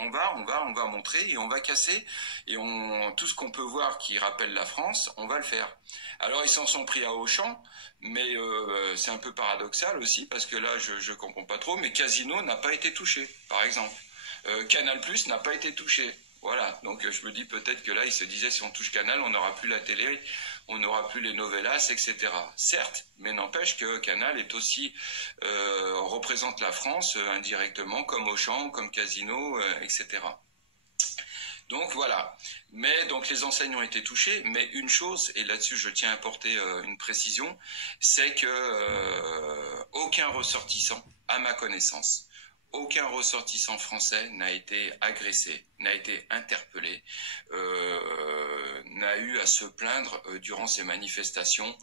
on va montrer et on va casser et tout ce qu'on peut voir qui rappelle la France, on va le faire. Alors ils s'en sont pris à Auchan, mais c'est un peu paradoxal aussi parce que là je comprends pas trop, mais Casino n'a pas été touché, par exemple. Canal+ n'a pas été touché. Voilà, donc je me dis peut-être que là, il se disait si on touche Canal, on n'aura plus la télé, on n'aura plus les novellas, etc. Certes, mais n'empêche que Canal est aussi représente la France indirectement, comme Auchan, comme Casino, etc. Donc voilà. Mais donc les enseignes ont été touchées, mais une chose, et là-dessus je tiens à apporter une précision, c'est que aucun ressortissant, à ma connaissance, aucun ressortissant français n'a été agressé, n'a été interpellé, n'a eu à se plaindre durant ces manifestations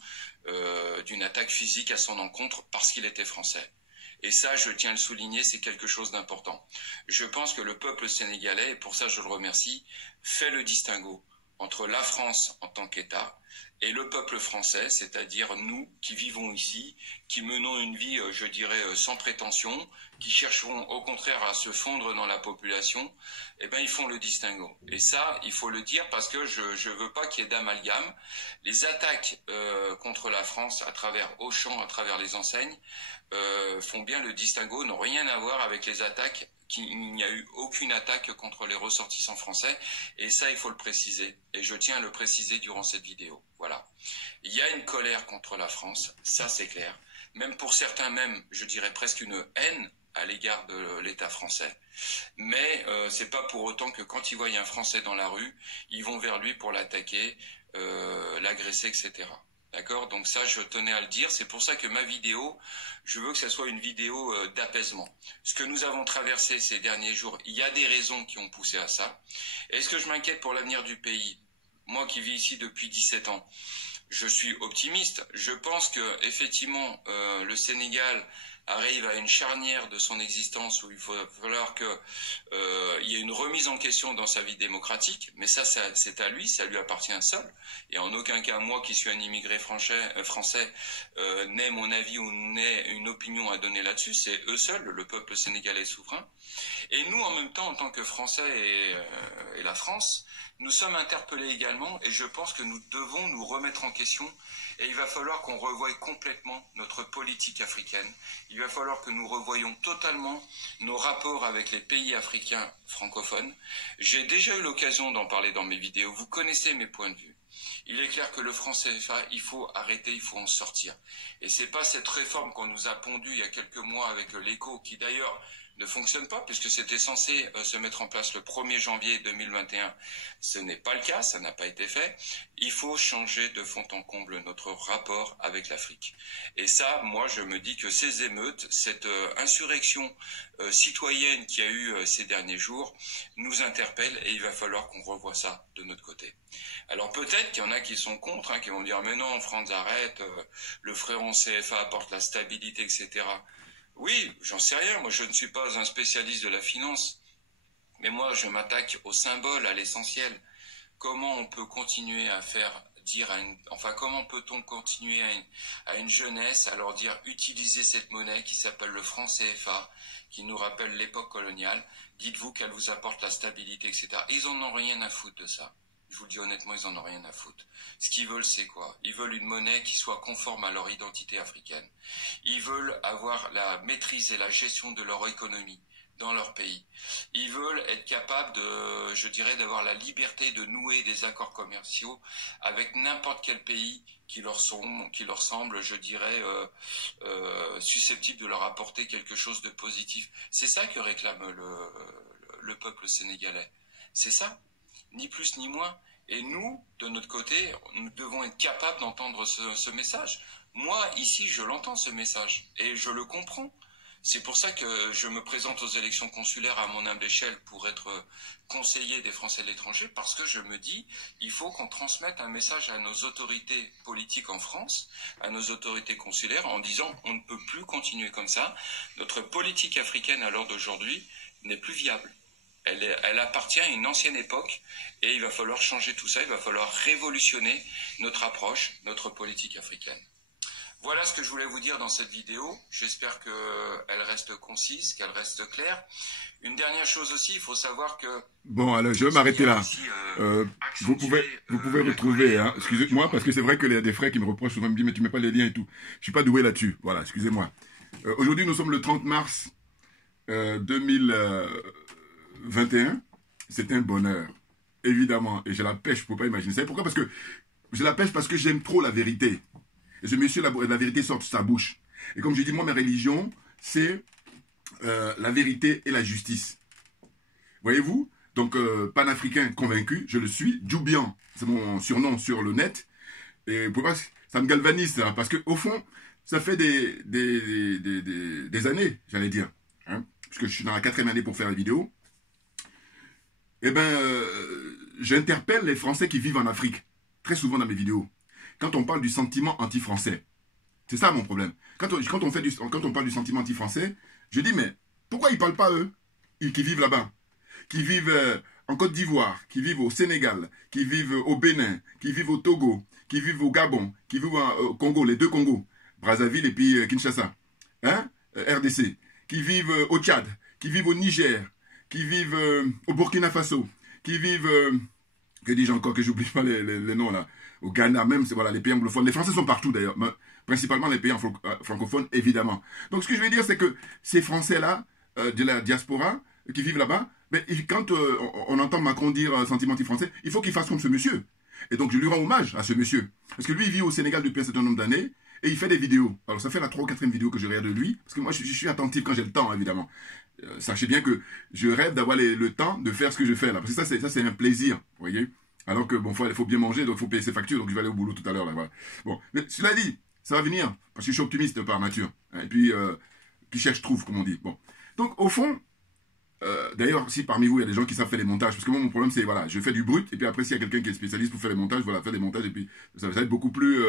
d'une attaque physique à son encontre parce qu'il était français. Et ça, je tiens à le souligner, c'est quelque chose d'important. Je pense que le peuple sénégalais, et pour ça je le remercie, fait le distinguo entre la France en tant qu'État et le peuple français, c'est-à-dire nous qui vivons ici, qui menons une vie, je dirais, sans prétention, qui chercheront au contraire à se fondre dans la population, eh ben ils font le distinguo. Et ça, il faut le dire parce que je veux pas qu'il y ait d'amalgame. Les attaques contre la France à travers Auchan, à travers les enseignes, font bien le distinguo, n'ont rien à voir avec les attaques. Il n'y a eu aucune attaque contre les ressortissants français, et ça il faut le préciser, et je tiens à le préciser durant cette vidéo. Voilà. Il y a une colère contre la France, ça c'est clair, même pour certains, même je dirais presque une haine à l'égard de l'État français, mais c'est pas pour autant que quand ils voient un Français dans la rue, ils vont vers lui pour l'attaquer, l'agresser, etc. D'accord? Donc ça, je tenais à le dire. C'est pour ça que ma vidéo, je veux que ça soit une vidéo d'apaisement. Ce que nous avons traversé ces derniers jours, il y a des raisons qui ont poussé à ça. Est-ce que je m'inquiète pour l'avenir du pays? Moi qui vis ici depuis 17 ans, je suis optimiste. Je pense que effectivement, le Sénégal arrive à une charnière de son existence où il va falloir que il y ait une remise en question dans sa vie démocratique, mais ça c'est à lui, ça lui appartient seul, et en aucun cas moi qui suis un immigré français n'ai mon avis ou n'ai une opinion à donner là-dessus, c'est eux seuls, le peuple sénégalais souverain, et nous en même temps en tant que Français et la France, nous sommes interpellés également, et je pense que nous devons nous remettre en question. Et il va falloir qu'on revoie complètement notre politique africaine. Il va falloir que nous revoyions totalement nos rapports avec les pays africains francophones. J'ai déjà eu l'occasion d'en parler dans mes vidéos. Vous connaissez mes points de vue. Il est clair que le franc CFA, il faut arrêter, il faut en sortir. Et c'est pas cette réforme qu'on nous a pondue il y a quelques mois avec l'écho, qui d'ailleurs ne fonctionne pas, puisque c'était censé se mettre en place le 1er janvier 2021. Ce n'est pas le cas, ça n'a pas été fait. Il faut changer de fond en comble notre rapport avec l'Afrique. Et ça, moi, je me dis que ces émeutes, cette insurrection citoyenne qu'il y a eu ces derniers jours, nous interpelle, et il va falloir qu'on revoie ça de notre côté. Alors peut-être qu'il y en a qui sont contre, qui vont dire « Mais non, Franz, arrête, le franc CFA apporte la stabilité, etc. » Oui, j'en sais rien, moi je ne suis pas un spécialiste de la finance, mais moi je m'attaque au symbole, à l'essentiel. Comment on peut continuer à faire dire comment peut-on continuer à une jeunesse à leur dire utilisez cette monnaie qui s'appelle le franc CFA, qui nous rappelle l'époque coloniale, dites-vous qu'elle vous apporte la stabilité, etc. Ils en ont rien à foutre de ça. Je vous le dis honnêtement, ils en ont rien à foutre. Ce qu'ils veulent, c'est quoi? Ils veulent une monnaie qui soit conforme à leur identité africaine. Ils veulent avoir la maîtrise et la gestion de leur économie dans leur pays. Ils veulent être capables de, je dirais, d'avoir la liberté de nouer des accords commerciaux avec n'importe quel pays qui leur semble, je dirais, susceptible de leur apporter quelque chose de positif. C'est ça que réclame le peuple sénégalais. C'est ça. Ni plus ni moins. Et nous, de notre côté, nous devons être capables d'entendre ce message. Moi, ici, je l'entends, ce message, et je le comprends. C'est pour ça que je me présente aux élections consulaires à mon humble échelle pour être conseiller des Français de l'étranger, parce que je me dis, il faut qu'on transmette un message à nos autorités politiques en France, à nos autorités consulaires, en disant, on ne peut plus continuer comme ça. Notre politique africaine, à l'heure d'aujourd'hui, n'est plus viable. Elle appartient à une ancienne époque et il va falloir changer tout ça, il va falloir révolutionner notre approche, notre politique africaine. Voilà ce que je voulais vous dire dans cette vidéo. J'espère qu'elle reste concise, qu'elle reste claire. Une dernière chose aussi, il faut savoir que... Bon, alors je vais m'arrêter là. Vous pouvez retrouver, hein, excusez-moi, parce que c'est vrai qu'il y a des frères qui me reprochent souvent, me disent, mais tu mets pas les liens et tout. Je suis pas doué là-dessus. Voilà, excusez-moi. Aujourd'hui, nous sommes le 30 mars 2021. C'est un bonheur, évidemment. Et j'ai la pêche, je ne peux pas imaginer. Vous savez pourquoi? Parce que j'ai la pêche parce que j'aime trop la vérité. Et ce monsieur, la vérité sort de sa bouche. Et comme je dis, moi, ma religion, c'est la vérité et la justice. Voyez-vous? Donc, panafricain convaincu, je le suis. Djoubian, c'est mon surnom sur le net. Et pour moi, ça me galvanise, ça, parce qu'au fond, ça fait des années, j'allais dire, hein, puisque je suis dans la 4e année pour faire la vidéo. Eh bien, j'interpelle les Français qui vivent en Afrique, très souvent dans mes vidéos, quand on parle du sentiment anti-français. C'est ça mon problème. Quand on parle du sentiment anti-français, je dis, mais pourquoi ils ne parlent pas, eux, qui vivent là-bas, qui vivent en Côte d'Ivoire, qui vivent au Sénégal, qui vivent au Bénin, qui vivent au Togo, qui vivent au Gabon, qui vivent au Congo, les deux Congos, Brazzaville et puis Kinshasa, hein, RDC, qui vivent au Tchad, qui vivent au Niger, qui vivent au Burkina Faso, qui vivent, que dis-je encore, que j'oublie pas les noms là, au Ghana même, voilà, les pays anglophones. Les Français sont partout d'ailleurs, principalement les pays francophones, évidemment. Donc ce que je veux dire, c'est que ces Français-là, de la diaspora, qui vivent là-bas, mais quand on entend Macron dire sentiment anti-français, il faut qu'il fasse comme ce monsieur. Et donc je lui rends hommage à ce monsieur. Parce que lui, il vit au Sénégal depuis un certain nombre d'années, et il fait des vidéos. Alors ça fait la 3e ou 4e vidéo que je regarde de lui, parce que moi je suis attentif quand j'ai le temps, évidemment. Sachez bien que je rêve d'avoir le temps de faire ce que je fais là, parce que ça c'est un plaisir, vous voyez. Alors que bon, il faut bien manger, donc il faut payer ses factures, donc je vais aller au boulot tout à l'heure là, voilà. Bon, mais cela dit, ça va venir, parce que je suis optimiste par nature. Hein, et puis, qui cherche trouve, comme on dit. Bon, donc au fond, d'ailleurs, si parmi vous il y a des gens qui savent faire les montages, parce que moi mon problème c'est, voilà, je fais du brut, et puis après s'il y a quelqu'un qui est spécialiste pour faire les montages, voilà, faire des montages, et puis ça va être beaucoup plus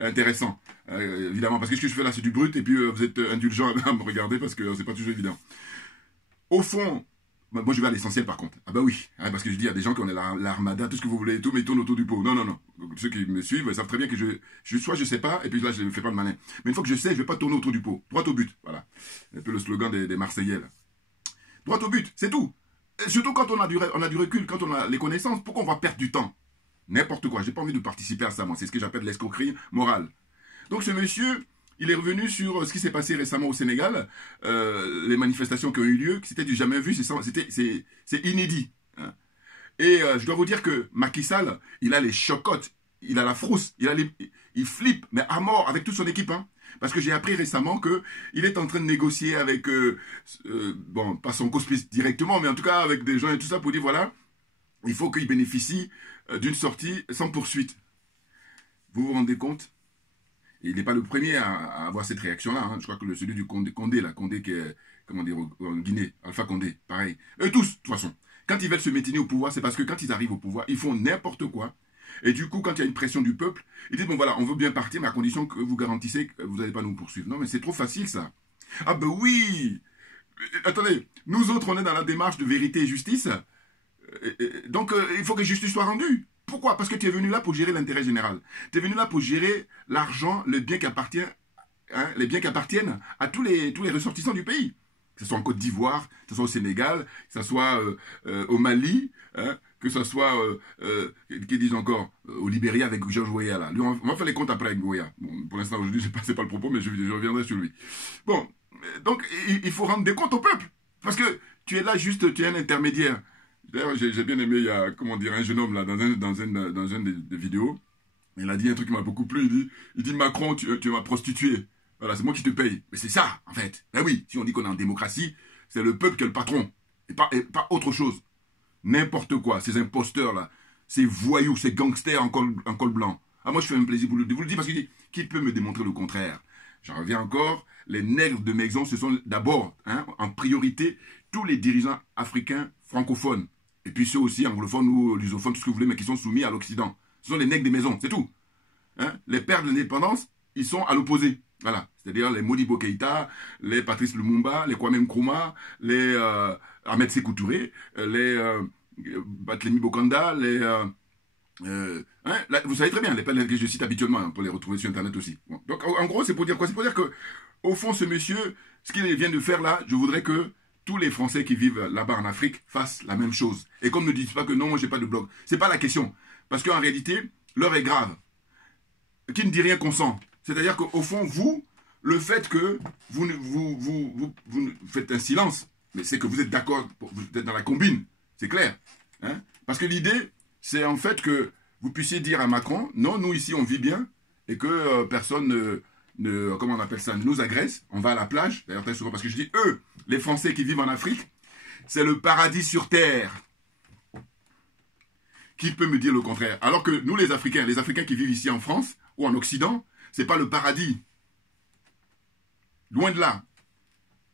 intéressant, évidemment, parce que ce que je fais là c'est du brut, et puis vous êtes indulgent à me regarder, parce que c'est pas toujours évident. Au fond, moi je vais à l'essentiel par contre. Ah bah oui, hein, parce que je dis, il y a des gens qui ont l'armada, tout ce que vous voulez, tout, mais ils tournent autour du pot. Non, non, non. Donc, ceux qui me suivent, ils savent très bien que soit je sais pas, et puis là je ne fais pas de malin. Mais une fois que je sais, je ne vais pas tourner autour du pot. Droit au but, voilà. Un peu le slogan des Marseillais là. Droit au but, c'est tout. Et surtout quand on a du recul, quand on a les connaissances, pourquoi on va perdre du temps? N'importe quoi, j'ai pas envie de participer à ça, moi. C'est ce que j'appelle l'escroquerie morale. Donc ce monsieur, il est revenu sur ce qui s'est passé récemment au Sénégal, les manifestations qui ont eu lieu, c'était du jamais vu, c'est inédit. Hein. Et je dois vous dire que Macky Sall, il a les chocottes, il a la frousse, il flippe, mais à mort avec toute son équipe. Hein. Parce que j'ai appris récemment qu'il est en train de négocier avec, bon, pas son cospect directement, mais en tout cas avec des gens et tout ça pour dire, voilà, il faut qu'il bénéficie d'une sortie sans poursuite. Vous vous rendez compte? Et il n'est pas le premier à avoir cette réaction-là. Hein. Je crois que celui du Condé, là, Condé qui est, comment dire, en Guinée, Alpha Condé, pareil. Eux tous, de toute façon. Quand ils veulent se maintenir au pouvoir, c'est parce que quand ils arrivent au pouvoir, ils font n'importe quoi. Et du coup, quand il y a une pression du peuple, ils disent, bon voilà, on veut bien partir, mais à condition que vous garantissez que vous n'allez pas nous poursuivre. Non, mais c'est trop facile, ça. Ah ben oui. Attendez, nous autres, on est dans la démarche de vérité et justice. Donc, il faut que justice soit rendue. Pourquoi? Parce que tu es venu là pour gérer l'intérêt général. Tu es venu là pour gérer l'argent, les biens qui appartiennent à tous les ressortissants du pays. Que ce soit en Côte d'Ivoire, que ce soit au Sénégal, que ce soit au Mali, hein, que ce soit, qu'ils disent encore, au Libéria avec George Weah. Là. Lui, on va faire les comptes après avec Weah. Bon, pour l'instant, aujourd'hui, c'est pas le propos, mais je reviendrai sur lui. Bon, donc, il faut rendre des comptes au peuple. Parce que tu es là juste, tu es un intermédiaire. D'ailleurs, j'ai bien aimé, il y a, comment dire, un jeune homme là, dans une des vidéos, il a dit un truc qui m'a beaucoup plu, il dit Macron, tu es ma prostituée. Voilà, c'est moi qui te paye. Mais c'est ça, en fait. Ben oui, si on dit qu'on est en démocratie, c'est le peuple qui est le patron. Et pas autre chose. N'importe quoi, ces imposteurs là, ces voyous, ces gangsters en col blanc. Ah, moi je fais un plaisir pour vous le dire parce que qui peut me démontrer le contraire? J'en reviens encore, les nègres de Maison, ce sont d'abord, hein, en priorité, tous les dirigeants africains francophones. Et puis ceux aussi anglophones ou lusophones, tout ce que vous voulez, mais qui sont soumis à l'Occident. Ce sont les nègres des maisons, c'est tout. Hein? Les pères de l'indépendance, ils sont à l'opposé. Voilà. C'est-à-dire les Modibo Keïta, les Patrice Lumumba, les Kwame Nkrumah, les Ahmed Sékou Touré, les Barthélemy Bokanda, les Là, vous savez très bien, les panels que je cite habituellement, hein, pour les retrouver sur Internet aussi. Bon. Donc, en gros, c'est pour dire quoi? C'est pour dire que, au fond, ce monsieur, ce qu'il vient de faire là, je voudrais que tous les Français qui vivent là-bas en Afrique fassent la même chose. Et qu'on ne me dise pas que non, moi, j'ai pas de blog. C'est pas la question. Parce qu'en réalité, l'heure est grave. Qui ne dit rien consent. C'est-à-dire qu'au fond, vous, le fait que vous faites un silence, mais c'est que vous êtes d'accord, vous êtes dans la combine. C'est clair. Hein? Parce que l'idée, c'est en fait que vous puissiez dire à Macron, non, nous ici on vit bien, et que personne comment on appelle ça, ne nous agresse, on va à la plage, d'ailleurs très souvent, parce que je dis, eux, les Français qui vivent en Afrique, c'est le paradis sur terre. Qui peut me dire le contraire? Alors que nous les Africains qui vivent ici en France, ou en Occident, c'est pas le paradis. Loin de là.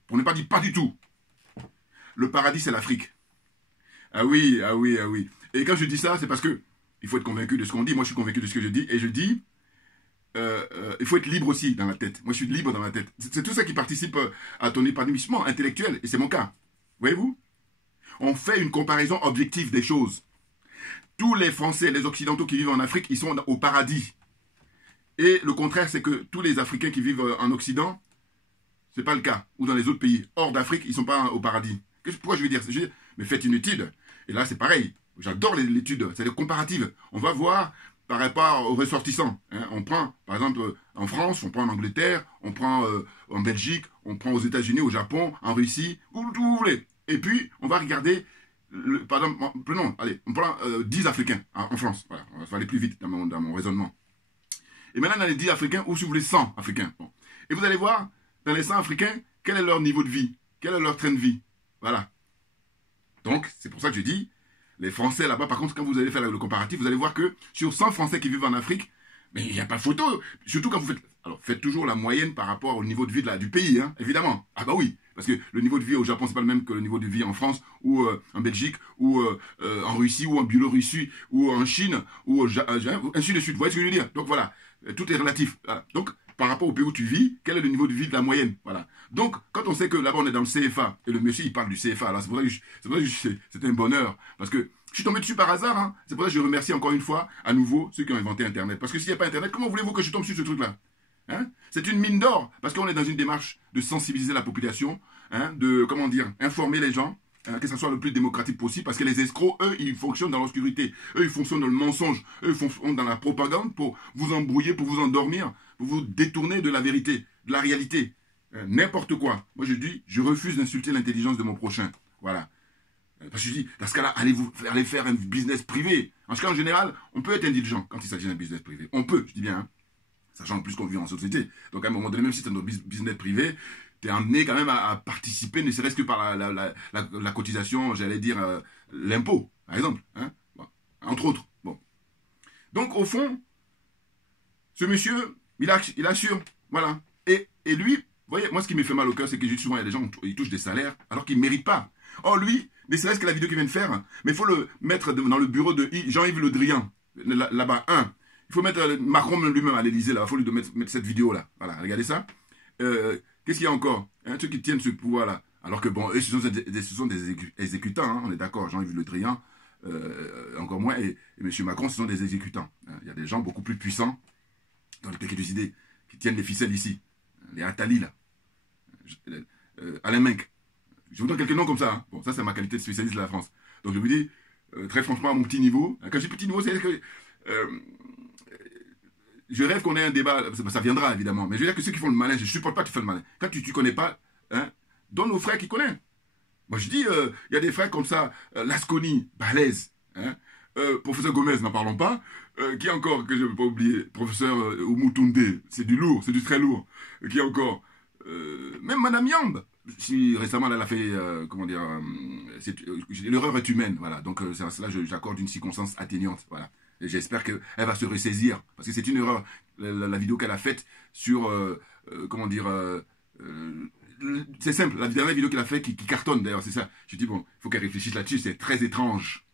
Pour ne pas dire pas du tout. Le paradis, c'est l'Afrique. Ah oui, ah oui, ah oui. Et quand je dis ça, c'est parce que il faut être convaincu de ce qu'on dit. Moi, je suis convaincu de ce que je dis. Et je dis, il faut être libre aussi dans la tête. Moi, je suis libre dans la tête. C'est tout ça qui participe à ton épanouissement intellectuel. Et c'est mon cas. Voyez-vous? On fait une comparaison objective des choses. Tous les Français, les Occidentaux qui vivent en Afrique, ils sont au paradis. Et le contraire, c'est que tous les Africains qui vivent en Occident, ce n'est pas le cas. Ou dans les autres pays, hors d'Afrique, ils ne sont pas au paradis. Pourquoi je veux dire? Mais faites une étude. Et là, c'est pareil. J'adore l'étude. C'est les comparatives. On va voir par rapport aux ressortissants. Hein. On prend, par exemple, en France, on prend en Angleterre, on prend en Belgique, on prend aux États-Unis, au Japon, en Russie, où vous voulez. Et puis, on va regarder, par exemple, prenons, allez, on prend 10 Africains en France. Voilà, on va aller plus vite dans mon raisonnement. Et maintenant, dans les 10 Africains, ou si vous voulez 100 Africains. Bon. Et vous allez voir, dans les 100 Africains, quel est leur niveau de vie? Quel est leur train de vie? Voilà. Donc, c'est pour ça que je dis, les Français là-bas, par contre, quand vous allez faire le comparatif, vous allez voir que sur 100 Français qui vivent en Afrique, mais il n'y a pas photo. Surtout quand vous faites... Alors, faites toujours la moyenne par rapport au niveau de vie du pays, hein, évidemment. Ah bah oui, parce que le niveau de vie au Japon, c'est pas le même que le niveau de vie en France, ou en Belgique, ou en Russie, ou en Biélorussie, ou en Chine, ou ainsi de suite. Vous voyez ce que je veux dire? Donc voilà, tout est relatif. Voilà. Donc, par rapport au pays où tu vis, quel est le niveau de vie de la moyenne? Voilà. Donc, quand on sait que là-bas, on est dans le CFA, et le monsieur, il parle du CFA, là, c'est pour ça que c'est un bonheur. Parce que je suis tombé dessus par hasard, hein. C'est pour ça que je remercie encore une fois, à nouveau, ceux qui ont inventé Internet. Parce que s'il n'y a pas Internet, comment voulez-vous que je tombe sur ce truc-là? Hein? C'est une mine d'or, parce qu'on est dans une démarche de sensibiliser la population, hein, de, comment dire, informer les gens, hein, que ça soit le plus démocratique possible, parce que les escrocs, eux, ils fonctionnent dans l'obscurité, eux, ils fonctionnent dans le mensonge, eux, ils fonctionnent dans la propagande pour vous embrouiller, pour vous endormir, pour vous détourner de la vérité, de la réalité. N'importe quoi. Moi, je dis, je refuse d'insulter l'intelligence de mon prochain. Voilà. Parce que je dis, dans ce cas-là, allez faire un business privé. En ce cas, en général, on peut être intelligent quand il s'agit d'un business privé. On peut, je dis bien, hein. Sachant en plus qu'on vit en société. Donc à un moment donné, même si c'est un business privé, tu es amené quand même à participer, ne serait-ce que par la cotisation, j'allais dire, l'impôt, par exemple. Hein, bon. Entre autres. Bon. Donc au fond, ce monsieur, il assure. Voilà. Et lui, vous voyez, moi ce qui me fait mal au cœur, c'est que souvent il y a des gens qui touchent des salaires alors qu'ils ne méritent pas. Or lui, ne serait-ce que la vidéo qu'il vient de faire, mais il faut le mettre dans le bureau de Jean-Yves Le Drian, là-bas, il faut mettre Macron lui-même à l'Élysée, là. Il faut lui mettre cette vidéo-là. Voilà, regardez ça. Qu'est-ce qu'il y a encore? Ceux qui tiennent ce pouvoir-là. Alors que, bon, eux, ce sont des exécutants, hein, on est d'accord. Jean-Yves Le Drian, encore moins, et M. Macron, ce sont des exécutants. Il y a des gens beaucoup plus puissants, dans les des idées, qui tiennent les ficelles ici. Les Attali, là. Alain Menck. Je vous donne quelques noms comme ça. Hein. Bon, ça, c'est ma qualité de spécialiste de la France. Donc, je vous dis, très franchement, à mon petit niveau, quand je dis petit niveau, c'est que... je rêve qu'on ait un débat, ça viendra évidemment, mais je veux dire que ceux qui font le malin, je ne supporte pas que tu fasses le malin. Quand tu ne connais pas, hein, donne aux frères qui connaissent. Moi je dis, il y a des frères comme ça, Lasconi, balèze, hein, professeur Gomez, n'en parlons pas, qui encore, que je ne veux pas oublier, professeur Oumutoundé, c'est du lourd, c'est du très lourd, qui encore, même Madame Yamb, si récemment elle a fait, comment dire, l'erreur est humaine, voilà, donc c'est à cela j'accorde une circonstance atténuante, voilà. Et j'espère qu'elle va se ressaisir. Parce que c'est une erreur, la vidéo qu'elle a faite sur, comment dire, c'est simple, la dernière vidéo qu'elle a faite qui cartonne d'ailleurs, c'est ça. Je dis, bon, il faut qu'elle réfléchisse là-dessus, c'est très étrange.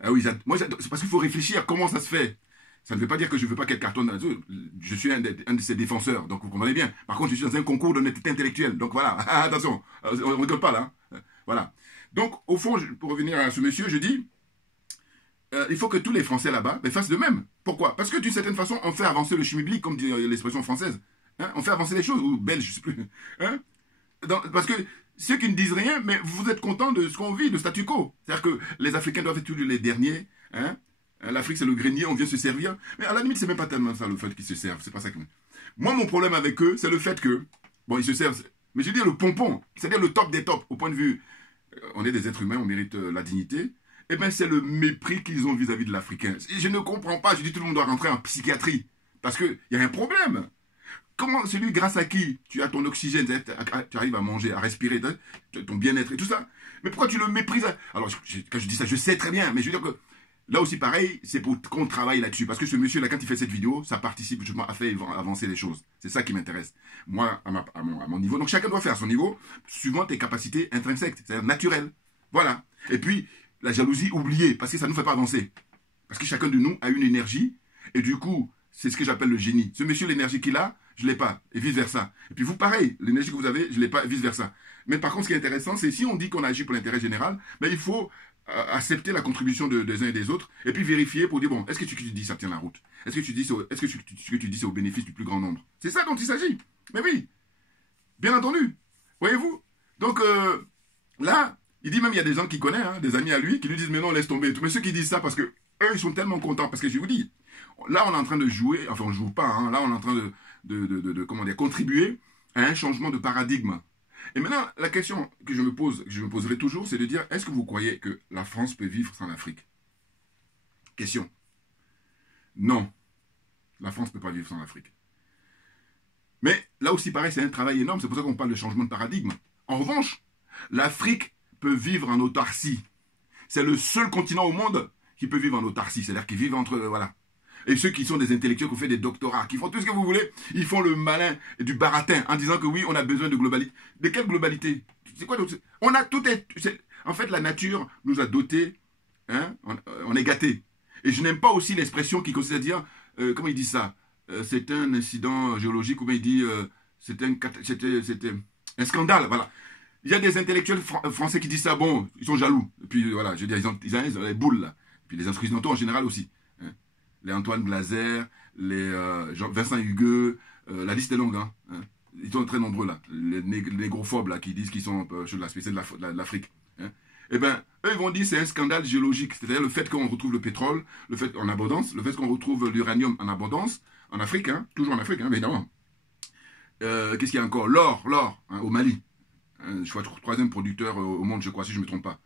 Ah oui, moi, c'est parce qu'il faut réfléchir, comment ça se fait? Ça ne veut pas dire que je ne veux pas qu'elle cartonne là-dessus. Je suis un de ses défenseurs, donc vous comprenez bien. Par contre, je suis dans un concours d'honnêteté intellectuelle, donc voilà, attention, on ne rigole pas là. Hein. Voilà. Donc, au fond, pour revenir à ce monsieur, je dis, il faut que tous les Français là-bas fassent de même. Pourquoi? Parce que d'une certaine façon, on fait avancer le schmilblick, comme dit l'expression française. Hein? On fait avancer les choses, ou belge, je ne sais plus. Hein? Parce que ceux qui ne disent rien, mais vous êtes contents de ce qu'on vit, de statu quo. C'est-à-dire que les Africains doivent être tous les derniers. Hein? L'Afrique, c'est le grenier, on vient se servir. Mais à la limite, c'est même pas tellement ça, le fait qu'ils se servent. C'est pas ça que... Moi, mon problème avec eux, c'est le fait que, bon, ils se servent, mais je veux dire le pompon, c'est-à-dire le top des tops, au point de vue, on est des êtres humains, on mérite la dignité, eh bien, c'est le mépris qu'ils ont vis-à-vis de l'Africain. Je ne comprends pas, je dis tout le monde doit rentrer en psychiatrie, parce qu'il y a un problème. Comment, celui grâce à qui tu as ton oxygène, tu arrives à manger, à respirer, ton bien-être et tout ça, mais pourquoi tu le méprises? Alors, quand je dis ça, je sais très bien, mais je veux dire que là aussi, pareil, c'est pour qu'on travaille là-dessus. Parce que ce monsieur-là, quand il fait cette vidéo, ça participe justement à faire avancer les choses. C'est ça qui m'intéresse. Moi, à mon niveau. Donc, chacun doit faire à son niveau, suivant tes capacités intrinsèques, c'est-à-dire naturelles. Voilà. Et puis, la jalousie, oubliée, parce que ça ne nous fait pas avancer. Parce que chacun de nous a une énergie, et du coup, c'est ce que j'appelle le génie. Ce monsieur, l'énergie qu'il a, je ne l'ai pas, et vice-versa. Et puis vous, pareil, l'énergie que vous avez, je ne l'ai pas, et vice-versa. Mais par contre, ce qui est intéressant, c'est si on dit qu'on agit pour l'intérêt général, il faut accepter la contribution des uns et des autres, et puis vérifier pour dire, bon, est-ce que ce que tu dis, ça tient la route? Est-ce que ce que tu dis, c'est au bénéfice du plus grand nombre? C'est ça dont il s'agit. Mais oui, bien entendu. Voyez-vous? Donc, là, il dit même, il y a des gens qu'il connaît, hein, des amis à lui, qui lui disent, mais non, laisse tomber. Mais ceux qui disent ça, parce que eux, ils sont tellement contents, parce que je vous dis, là, on est en train de jouer, enfin, on ne joue pas, hein, là, on est en train comment dire, contribuer à un changement de paradigme. Et maintenant, la question que je me pose, que je me poserai toujours, c'est de dire, est-ce que vous croyez que la France peut vivre sans l'Afrique? Question. Non. La France ne peut pas vivre sans l'Afrique. Mais là aussi, pareil, c'est un travail énorme. C'est pour ça qu'on parle de changement de paradigme. En revanche, l'Afrique peut vivre en autarcie. C'est le seul continent au monde qui peut vivre en autarcie. C'est-à-dire qu'ils vivent entre... voilà. Et ceux qui sont des intellectuels, qui ont fait des doctorats, qui font tout ce que vous voulez, ils font le malin du baratin en disant que oui, on a besoin de globalité. De quelle globalité? C'est quoi? On a tout... En fait, la nature nous a dotés, hein, on est gâtés. Et je n'aime pas aussi l'expression qui consiste à dire, comment il dit ça? C'est un incident géologique, ou bien il dit, c'était un scandale, voilà. Il y a des intellectuels français qui disent ça, bon, ils sont jaloux. Et puis voilà, je veux dire, ils ont les boules, là. Et puis les occidentaux en général aussi. Hein. Les Antoine Glaser, les Vincent Hugues, la liste est longue, hein. Ils sont très nombreux là, les négrophobes là, qui disent qu'ils sont sur la spécialité de l'Afrique. Hein. Eh bien, eux ils vont dire c'est un scandale géologique, c'est-à-dire le fait qu'on retrouve le pétrole, le fait en abondance, le fait qu'on retrouve l'uranium en abondance, en Afrique, hein, toujours en Afrique, hein, évidemment. Qu'est-ce qu'il y a encore? L'or, hein, au Mali. Hein, je crois troisième producteur au monde, je crois, si je ne me trompe pas.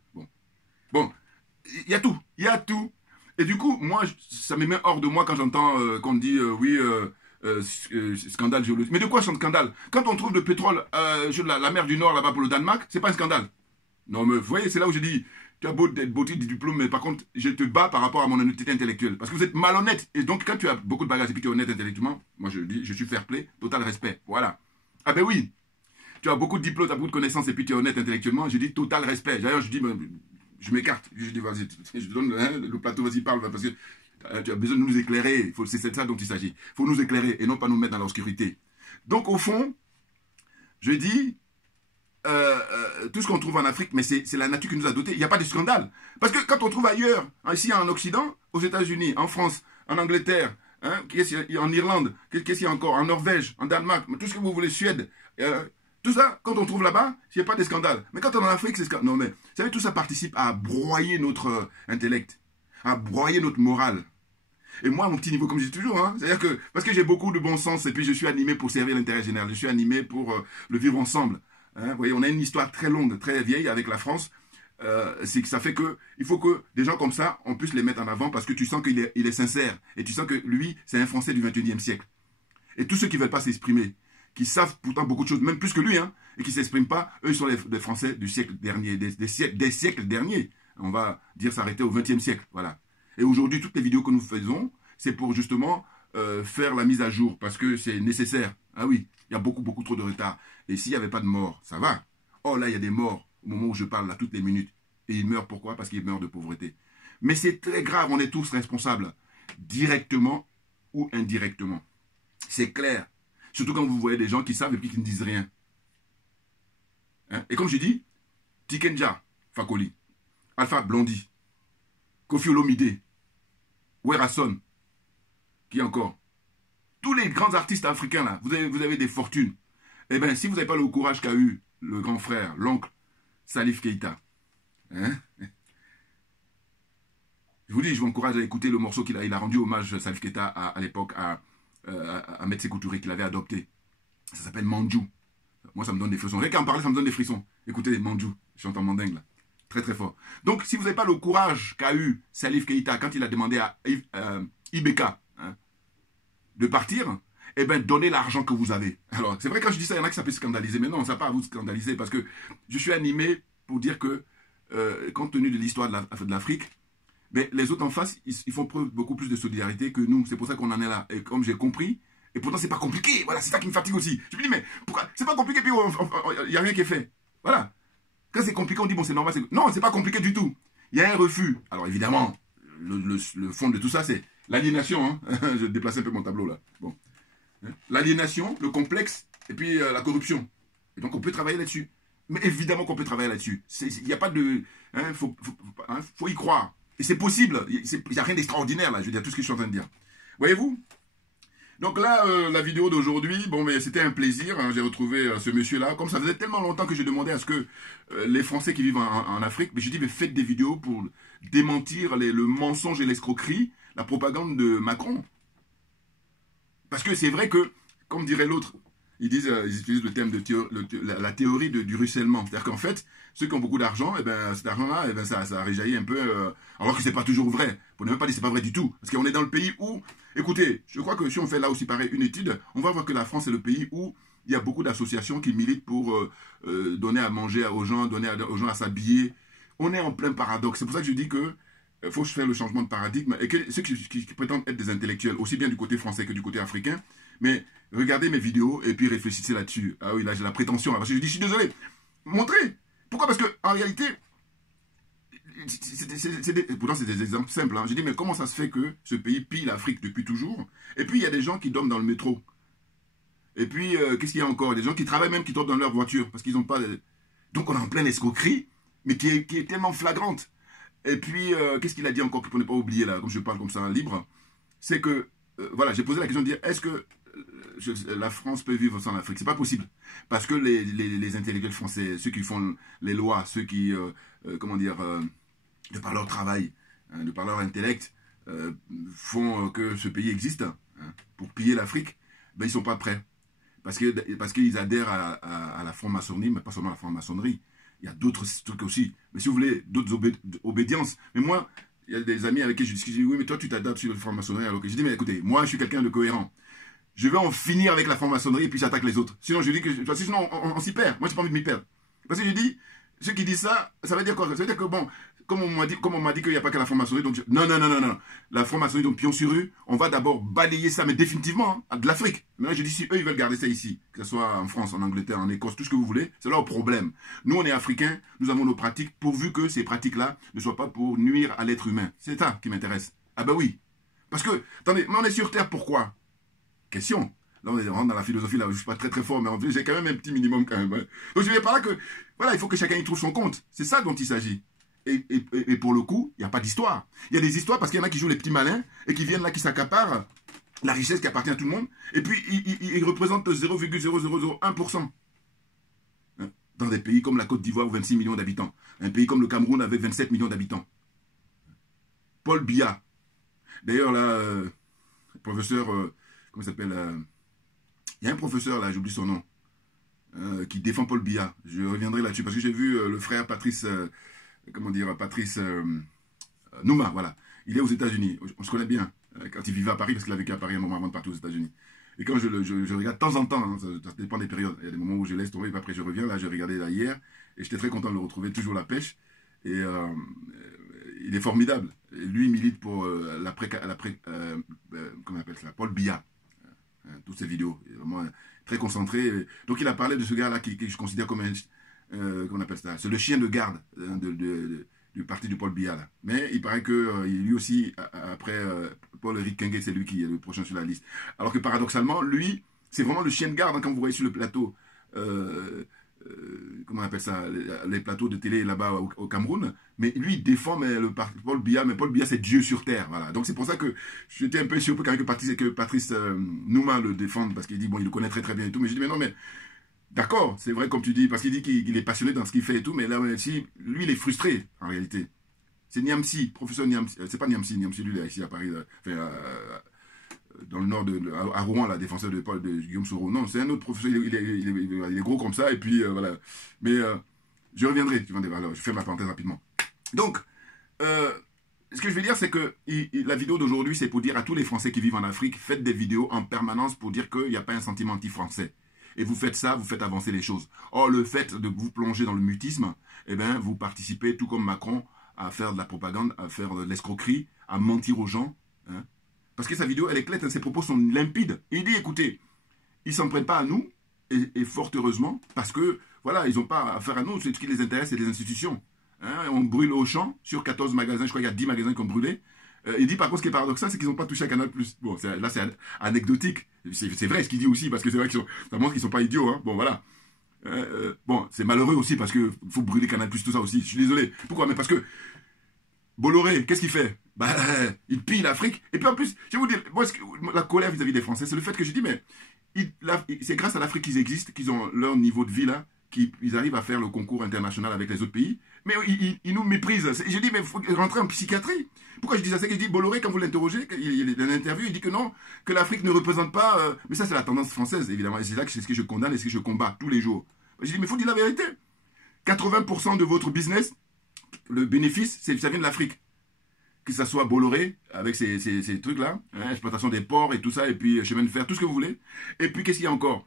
Bon, il y a tout, il y a tout. Et du coup, moi, ça me met hors de moi quand j'entends qu'on dit oui, scandale géologique. Mais de quoi c'est un scandale? Quand on trouve le pétrole sur la mer du Nord, là-bas pour le Danemark, c'est pas un scandale. Non, mais vous voyez, c'est là où je dis, tu as beau être beauté du diplôme, mais par contre, je te bats par rapport à mon honnêteté intellectuelle. Parce que vous êtes malhonnête. Et donc, quand tu as beaucoup de bagages et puis tu es honnête intellectuellement, moi je dis, je suis fair play, total respect. Voilà. Ah ben oui, tu as beaucoup de diplômes, tu as beaucoup de connaissances et puis tu es honnête intellectuellement, je dis total respect. D'ailleurs, je dis, je m'écarte. Je dis, vas-y, je te donne le plateau, vas-y, parle, parce que tu as besoin de nous éclairer. C'est de ça dont il s'agit. Il faut nous éclairer et non pas nous mettre dans l'obscurité. Donc, au fond, je dis, tout ce qu'on trouve en Afrique, mais c'est la nature qui nous a dotés. Il n'y a pas de scandale. Parce que quand on trouve ailleurs, ici en Occident, aux États-Unis, en France, en Angleterre, hein, en Irlande, qu'est-ce qu'il y a encore? En Norvège, en Danemark, tout ce que vous voulez, Suède, tout ça, quand on trouve là-bas, il n'y a pas de scandale. Mais quand on est en Afrique, c'est scandale. Non, mais, vous savez, tout ça participe à broyer notre intellect, à broyer notre morale. Et moi, à mon petit niveau, comme je dis toujours, hein, c'est-à-dire que, parce que j'ai beaucoup de bon sens, et puis je suis animé pour servir l'intérêt général, je suis animé pour le vivre ensemble. Hein, vous voyez, on a une histoire très longue, très vieille avec la France. C'est que ça fait que il faut que des gens comme ça, on puisse les mettre en avant parce que tu sens qu'il est sincère. Et tu sens que lui, c'est un Français du 21e siècle. Et tous ceux qui ne veulent pas s'exprimer, qui savent pourtant beaucoup de choses, même plus que lui, hein, et qui ne s'expriment pas, eux, ils sont des Français du siècle dernier, des siècles derniers. On va dire s'arrêter au 20e siècle. Voilà. Et aujourd'hui, toutes les vidéos que nous faisons, c'est pour justement faire la mise à jour parce que c'est nécessaire. Ah oui, il y a beaucoup trop de retard. Et s'il n'y avait pas de mort, ça va. Oh là, il y a des morts au moment où je parle, là, toutes les minutes. Et ils meurent pourquoi? Parce qu'ils meurent de pauvreté. Mais c'est très grave, on est tous responsables, directement ou indirectement. C'est clair. Surtout quand vous voyez des gens qui savent et puis qui ne disent rien. Hein? Et comme je dis, Tikenja Fakoli, Alpha Blondy, Kofi Olomide, Werrason. Qui encore? Tous les grands artistes africains, là, vous avez des fortunes. Eh bien, si vous n'avez pas le courage qu'a eu le grand frère, l'oncle, Salif Keïta, hein? Je vous dis, je vous encourage à écouter le morceau qu'il a rendu hommage, Salif Keïta, à l'époque, à Metsé Coutouré, qu'il avait adopté. Ça s'appelle Mandjou. Moi, ça me donne des frissons. Rien qu'à en parler, ça me donne des frissons. Écoutez, Mandjou, je chante en mandingue, là. Très, très fort. Donc, si vous n'avez pas le courage qu'a eu Salif Keïta quand il a demandé à Ibeka, hein, de partir, eh bien, donnez l'argent que vous avez. Alors, c'est vrai, quand je dis ça, il y en a qui ça peut scandaliser, mais non, ça n'a pas à vous scandaliser, parce que je suis animé pour dire que, compte tenu de l'histoire de l'Afrique, mais les autres en face, ils font preuve beaucoup plus de solidarité que nous. C'est pour ça qu'on en est là. Et comme j'ai compris, et pourtant c'est pas compliqué. Voilà, c'est ça qui me fatigue aussi. Je me dis, mais pourquoi c'est pas compliqué, puis il n'y a rien qui est fait. Voilà. Quand c'est compliqué, on dit, bon, c'est normal. Non, c'est pas compliqué du tout. Il y a un refus. Alors évidemment, le fond de tout ça, c'est l'aliénation. Hein. Je déplace un peu mon tableau là. Bon. L'aliénation, le complexe, et puis la corruption. Et donc on peut travailler là-dessus. Mais évidemment qu'on peut travailler là-dessus. Il n'y a pas de... Hein, faut y croire. Et c'est possible, il n'y a rien d'extraordinaire là, je veux dire, tout ce que je suis en train de dire. Voyez-vous? Donc là, la vidéo d'aujourd'hui, bon, mais c'était un plaisir, hein, j'ai retrouvé ce monsieur-là. Comme ça faisait tellement longtemps que je demandais à ce que les Français qui vivent en Afrique, mais je dis, mais faites des vidéos pour démentir le mensonge et l'escroquerie, la propagande de Macron. Parce que c'est vrai que, comme dirait l'autre, ils utilisent le terme de la théorie du ruissellement. C'est-à-dire qu'en fait, ceux qui ont beaucoup d'argent, eh ben, cet argent-là, eh ben, ça réjaillit un peu, alors que c'est pas toujours vrai. Pour ne même pas dire que c'est pas vrai du tout. Parce qu'on est dans le pays où, écoutez, je crois que si on fait là aussi pareil une étude, on va voir que la France est le pays où il y a beaucoup d'associations qui militent pour donner à manger aux gens, donner aux gens à s'habiller. On est en plein paradoxe. C'est pour ça que je dis que faut faire le changement de paradigme et que ceux qui prétendent être des intellectuels, aussi bien du côté français que du côté africain, mais regardez mes vidéos et puis réfléchissez là-dessus. Ah oui, là j'ai la prétention. Là, parce que je dis, je suis désolé. Montrez. Pourquoi? Parce que en réalité, pourtant c'est des exemples simples. Hein. Je dis, mais comment ça se fait que ce pays pille l'Afrique depuis toujours? Et puis il y a des gens qui dorment dans le métro. Et puis, qu'est-ce qu'il y a encore? Des gens qui travaillent même, qui dorment dans leur voiture parce qu'ils n'ont pas... Donc on est en pleine escroquerie, mais qui est tellement flagrante. Et puis, qu'est-ce qu'il a dit encore pour ne pas oublier, là, comme je parle comme ça, libre? C'est que, voilà, j'ai posé la question de dire, est-ce que la France peut vivre sans l'Afrique? C'est pas possible. Parce que les intellectuels français, ceux qui font les lois, ceux qui, comment dire, de par leur travail, hein, de par leur intellect, font que ce pays existe, hein, pour piller l'Afrique, ben ils sont pas prêts. Parce qu'ils adhèrent à la franc-maçonnerie, mais pas seulement à la franc-maçonnerie. Il y a d'autres trucs aussi. Mais si vous voulez, d'autres obédiences. Mais moi, il y a des amis avec qui je discute, je dis, oui, mais toi, tu t'adaptes sur la franc-maçonnerie. Alors que je dis, mais écoutez, moi, je suis quelqu'un de cohérent. Je vais en finir avec la franc-maçonnerie et puis j'attaque les autres. Sinon, je dis que, sinon, on s'y perd. Moi, j'ai pas envie de m'y perdre. Parce que je dis, ceux qui disent ça, ça veut dire quoi? Ça veut dire que, bon, comme on m'a dit qu'il n'y a pas que la franc-maçonnerie, donc non. La franc-maçonnerie, donc pion sur rue, on va d'abord balayer ça, mais définitivement, hein, de l'Afrique. Maintenant, je dis, si eux, ils veulent garder ça ici, que ce soit en France, en Angleterre, en Écosse, tout ce que vous voulez, c'est leur problème. Nous, on est Africains, nous avons nos pratiques, pourvu que ces pratiques-là ne soient pas pour nuire à l'être humain. C'est ça qui m'intéresse. Ah ben oui. Parce que, attendez, mais on est sur Terre, pourquoi? Question. Là, on rentre dans la philosophie, là, je ne suis pas très très fort, mais j'ai quand même un petit minimum quand même. Hein. Donc, je vais par là que, voilà, il faut que chacun y trouve son compte. C'est ça dont il s'agit. Et pour le coup, il n'y a pas d'histoire. Il y a des histoires parce qu'il y en a qui jouent les petits malins et qui viennent là, qui s'accaparent la richesse qui appartient à tout le monde. Et puis, ils représentent 0,0001%. Hein? Dans des pays comme la Côte d'Ivoire, où 26 millions d'habitants. Un pays comme le Cameroun, avec 27 millions d'habitants. Paul Biya. D'ailleurs, là, professeur, comment il s'appelle il y a un professeur, là, j'oublie son nom, qui défend Paul Biya. Je reviendrai là-dessus parce que j'ai vu le frère Patrice... comment dire, Patrice Nouma, voilà. Il est aux États-Unis. On se connaît bien. Quand il vivait à Paris, parce qu'il a vécu à Paris un moment avant de partir aux États-Unis. Et quand je regarde de temps en temps, hein, ça dépend des périodes. Il y a des moments où je laisse tomber, et après je reviens. Là, j'ai regardé là hier, et j'étais très content de le retrouver, toujours la pêche. Et il est formidable. Et lui, il milite pour comment on appelle ça, Paul Biya. Toutes ses vidéos. Il est vraiment très concentré. Donc, il a parlé de ce gars-là qui je considère comme un... comment on appelle ça? C'est le chien de garde hein, du parti du Paul Biya. Là. Mais il paraît que lui aussi, après Paul-Éric Kenge, c'est lui qui est le prochain sur la liste. Alors que paradoxalement, lui, c'est vraiment le chien de garde hein, quand vous voyez sur le plateau comment on appelle ça, les plateaux de télé là-bas au Cameroun, mais lui il défend Paul Biya, mais Paul Biya c'est Dieu sur terre, voilà. Donc c'est pour ça que j'étais un peu surpris quand même que Patrice Nouma le défende, parce qu'il dit, bon, il le connaît très très bien et tout, mais je dis, mais non, mais d'accord, c'est vrai comme tu dis, parce qu'il dit qu'il est passionné dans ce qu'il fait et tout, mais là, si, lui il est frustré en réalité. C'est Niamsi, professeur Niamsi, c'est pas Niamsi lui il est ici à Paris, dans le nord, à Rouen, la défenseur de Guillaume Soro. Non, c'est un autre professeur, il est gros comme ça, et puis voilà. Mais je reviendrai, alors, je fais ma parenthèse rapidement. Donc, ce que je veux dire, c'est que la vidéo d'aujourd'hui, c'est pour dire à tous les Français qui vivent en Afrique, faites des vidéos en permanence pour dire qu'il n'y a pas un sentiment anti-français. Et vous faites ça, vous faites avancer les choses. Or, le fait de vous plonger dans le mutisme, eh bien, vous participez, tout comme Macron, à faire de la propagande, à faire de l'escroquerie, à mentir aux gens. Hein. Parce que sa vidéo, elle est claire, ses propos sont limpides. Il dit, écoutez, ils ne s'en prennent pas à nous, et fort heureusement, parce que, voilà, ils n'ont pas affaire à nous, ce qui les intéresse, c'est les institutions. Hein, on brûle Auchan, sur 14 magasins, je crois qu'il y a 10 magasins qui ont brûlé. Il dit par contre, ce qui est paradoxal, c'est qu'ils n'ont pas touché à Canal+. Bon, là, c'est anecdotique. C'est vrai ce qu'il dit aussi, parce que c'est vrai ça montre qu'ils ne sont pas idiots. Hein. Bon, voilà. Bon, c'est malheureux aussi, parce qu'il faut brûler Canal+, tout ça aussi. Je suis désolé. Pourquoi? Mais parce que Bolloré, qu'est-ce qu'il fait? Bah, il pille l'Afrique. Et puis en plus, je vais vous dire, moi, la colère vis-à-vis des Français, c'est le fait que je dis, mais c'est grâce à l'Afrique qu'ils existent, qu'ils ont leur niveau de vie là, qu'ils arrivent à faire le concours international avec les autres pays. Mais ils nous méprisent. Je dis, mais il faut rentrer en psychiatrie. Pourquoi je dis ça? C'est que je dis, Bolloré, quand vous l'interrogez, il est dans l'interview, il dit que non, que l'Afrique ne représente pas... mais ça, c'est la tendance française, évidemment. Et c'est là que c'est ce que je condamne et ce que je combats tous les jours. Je dis, mais il faut dire la vérité. 80% de votre business, le bénéfice, ça vient de l'Afrique. Que ça soit Bolloré, avec ces trucs-là, hein, exploitation des ports et tout ça, et puis chemin de fer, tout ce que vous voulez. Et puis, qu'est-ce qu'il y a encore?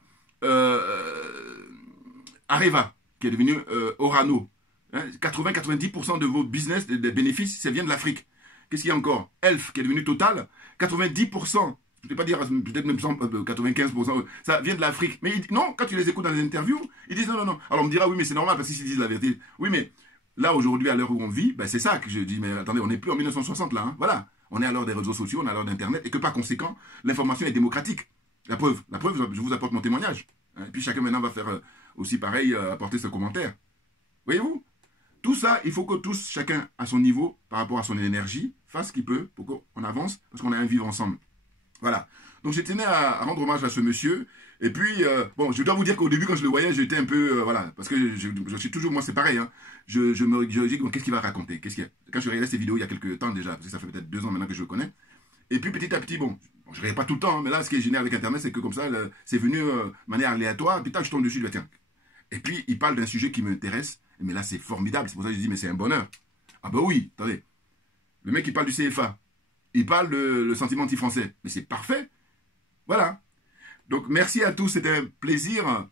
Areva, qui est devenu Orano. Hein, 80-90% de vos business, des bénéfices, ça vient de l'Afrique. Qu'est-ce qu'il y a encore? Elf, qui est devenu Total. 90%, je ne vais pas dire peut-être même 95%, ça vient de l'Afrique. Mais non, quand tu les écoutes dans les interviews, ils disent non, non, non. Alors on me dira, oui, mais c'est normal, parce qu'ils disent la vérité. Oui, mais là, aujourd'hui, à l'heure où on vit, ben, c'est ça que je dis, mais attendez, on n'est plus en 1960 là. Hein, voilà. On est à l'heure des réseaux sociaux, on est à l'heure d'Internet, et que par conséquent, l'information est démocratique. La preuve, je vous apporte mon témoignage. Hein, et puis chacun maintenant va faire aussi pareil, apporter ses commentaires. Voyez-vous? Tout ça, il faut que tous, chacun à son niveau, par rapport à son énergie, fasse ce qu'il peut pour qu'on avance, parce qu'on a un vivre ensemble. Voilà. Donc je tenais à rendre hommage à ce monsieur. Et puis, bon, je dois vous dire qu'au début, quand je le voyais, j'étais un peu, voilà, parce que je suis toujours, moi c'est pareil, hein, je dis, bon, qu'est-ce qu'il va raconter? Quand je regardais ces vidéos il y a quelques temps déjà, parce que ça fait peut-être 2 ans maintenant que je le connais, et puis petit à petit, bon, je ne regarde pas tout le temps, hein, mais là, ce qui est génial avec Internet, c'est que comme ça, c'est venu de manière aléatoire, puis je tombe dessus, je dis, tiens. Et puis, il parle d'un sujet qui m'intéresse, mais là, c'est formidable, c'est pour ça que je dis, mais c'est un bonheur. Ah bah oui, attendez, le mec, il parle du CFA, il parle le sentiment anti-français, mais c'est parfait, voilà. Donc, merci à tous, c'était un plaisir.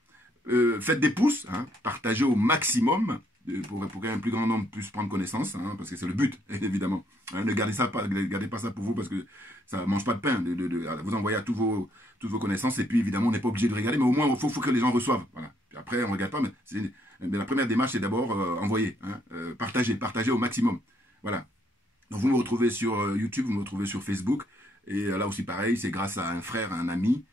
Faites des pouces, hein, partagez au maximum pour qu'un plus grand nombre puisse prendre connaissance, hein, parce que c'est le but, évidemment. Hein, ne gardez pas ça pour vous, parce que ça ne mange pas de pain. Vous envoyez à toutes vos connaissances, et puis évidemment, on n'est pas obligé de regarder, mais au moins, il faut que les gens reçoivent. Voilà. Puis après, on ne regarde pas, mais la première démarche, c'est d'abord envoyer, hein, partager au maximum. Voilà. Donc, vous me retrouvez sur YouTube, vous me retrouvez sur Facebook, et là aussi, pareil, c'est grâce à un frère, à un ami.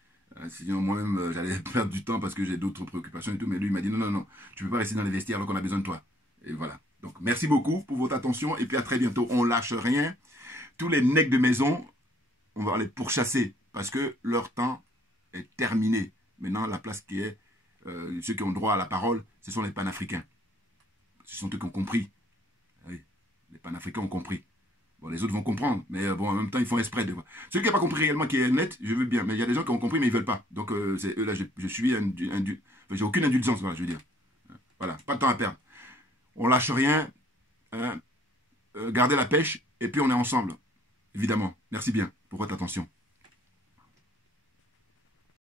Sinon, moi-même, j'allais perdre du temps parce que j'ai d'autres préoccupations et tout. Mais lui, il m'a dit, non, non, non, tu ne peux pas rester dans les vestiaires alors qu'on a besoin de toi. Et voilà. Donc, merci beaucoup pour votre attention. Et puis, à très bientôt. On lâche rien. Tous les nègres de maison, on va les pourchasser parce que leur temps est terminé. Maintenant, la place qui est, ceux qui ont droit à la parole, ce sont les panafricains. Ce sont eux qui ont compris. Oui, les panafricains ont compris. Bon, les autres vont comprendre, mais bon, en même temps, ils font exprès. Ceux qui n'ont pas compris réellement, qui est net, je veux bien. Mais il y a des gens qui ont compris, mais ils ne veulent pas. Donc, c'est eux là, je suis j'ai aucune indulgence, voilà, je veux dire. Voilà, pas de temps à perdre. On lâche rien, hein, gardez la pêche, et puis on est ensemble, évidemment. Merci bien pour votre attention.